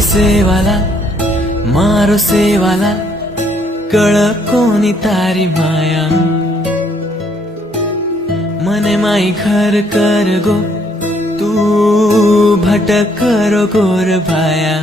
जैसे वाला मारो से वाला कळ कोणी तारी माया. मने माई घर कर गो तू भटक करो गोर भाया.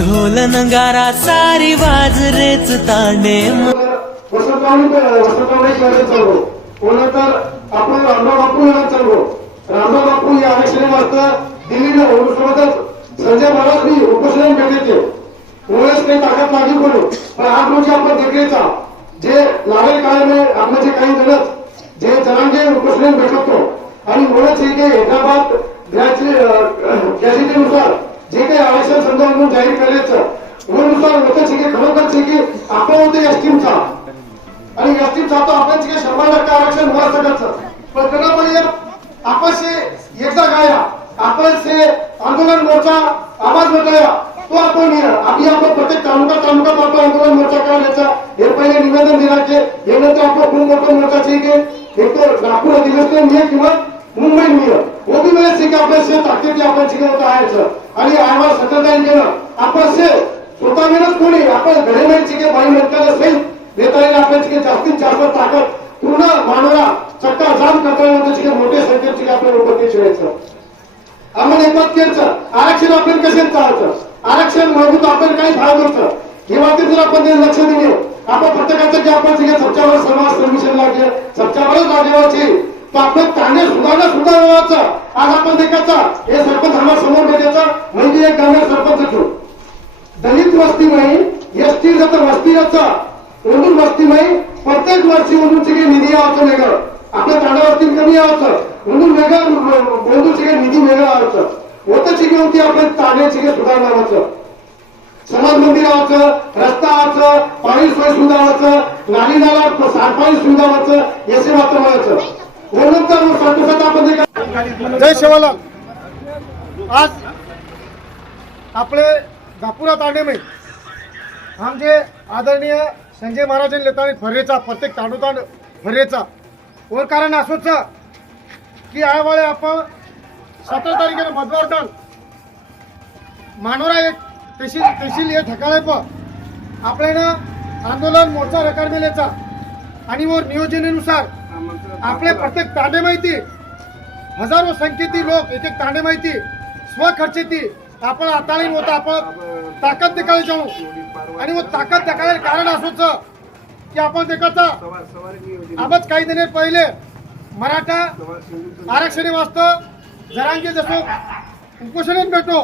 ढोल नगारा सारी वाजरेच तांडे वसंतरावणी तर आपण रामराव बापू यायला चाललो रामराव बापू या आरक्षणामार्फत वाचतं सोबतच संजय महाराज मी उपोषण भेटायचे मुळेच काही ताकद लागली बोलू पण आज रोजी आपण देखरेचा. जे लागेल काय नाही आपलं जे काही जणच जे जणांचे उपोषण भेटतो. आणि मुळेच हे काही हैदराबाद कॅसिटीनुसार जे काही आरक्षण संदर्भात जाहीर करायचं नुसार होतं की खरोखरच की आपण होते या स्कीमचा आणि व्यक्ती जातो आपल्याच जे शंभर आरक्षण होणार सकाळचं पण त्यांना म्हणजे आपण से एकदा गाया आपण से आंदोलन मोर्चा आवाज उठाया तो आपण आम्ही आपण प्रत्येक तालुका तालुका आपण आंदोलन मोर्चा करायचा हे पहिले निवेदन दिलाचे हे नंतर आपण खूप मोठा मोर्चा की एक तो नागपूर अधिवेशन निय किंवा मुंबई निय वो भी मेरे से की आपण से ताकद आपण शिकवत आहेचं. आणि आम्हाला सत्ताधारी केलं आपण से स्वतः मेहनत कोणी आपण घरे नाही चिके बाई म्हणताना सहित नेता येईल आपल्याची जास्तीत जास्त ताकद पूर्ण मानवाला चक्का जाम करता येईल त्याची संख्येत संख्येची आपल्याला उपस्थित शिवायचं आम्हाला एकच केलं आरक्षण आपण कसे चालायचं? आरक्षण मजबूत आपण काही भाग होतं किंवा ते जर आपण लक्ष दिले आपण प्रत्येकाचं जे आपण सगळे सबच्यावर समाज कमिशन लागले सबच्यावरच लागेवाची तर आपण कांदे सुधारणा सुधारवाचं आज आपण देखायचा हे सरपंच आम्हाला समोर भेटायचा म्हणजे एक ग्रामीण सरपंच घेऊ दलित वस्तीमध्ये एस टी जर वस्ती याचा ओंडून वस्तीमध्ये प्रत्येक वर्षी ओंडूनचे काही निधी यावं वेगळं. आपल्या तांडा वस्तीत कमी यावं ओंडून वेगळं ओंडूनचे काही निधी वेगळं यावं होतच घेऊन होती आपण तांड्याची काही सुधारणा समाज मंदिर यावं रस्ता व्हायचं पाणी सोय सुविधा नाली नाला सांडपाणी सुविधा व्हायचं याचे मात्र व्हायचं नंतर संतोषात आपण जय शिवलाल. आज आपले दापुरा तांडेमे आमचे आदरणीय संजय महाराजांनी लेतानी फरेचा प्रत्येक तांडूतांड फरेचा. और कारण असोच की यावेळी आपण सतरा तारखेला मध्यावर्थन मानोरा एक तहसील तहसील हे ठिकाणी पण आपल्यानं आंदोलन मोर्चा रेकॉर्ड दिल्याचा आणि वर नियोजनेनुसार आपले प्रत्येक तांडे माहिती हजारो संख्येती लोक एक एक तांडे माहिती स्वखर्चेती आपण हाताळी होता आपण ताकद देखायला जाऊ. आणि व ताकद देखायला कारण असोच की आपण देखाचा आबच काही दिने पहिले. मराठा आरक्षणी वाचतो. जरांगे जसो उपोषण भेटतो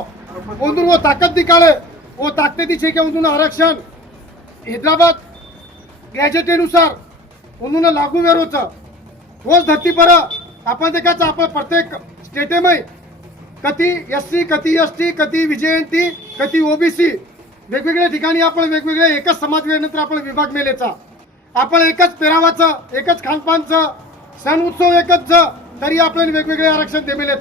ओंदून वो ताकद दिखाळे वो ताकदीची छे की ओंदून आरक्षण. हैदराबाद गॅजेटेनुसार ओंदून लागू वेरोचं रोज धरती पर आपण देखाचं आपण प्रत्येक स्टेटेमय कधी एस सी कधी एस टी कधी विजयंती कधी ओबीसी वेगवेगळ्या ठिकाणी आपण वेगवेगळे एकच समाज वेळेनंतर आपण विभाग मेलेचा. आपण एकच पेरावाचं एकच खानपानचं सण उत्सव एकच तरी आपल्याला वेगवेगळे आरक्षण देमेलेचं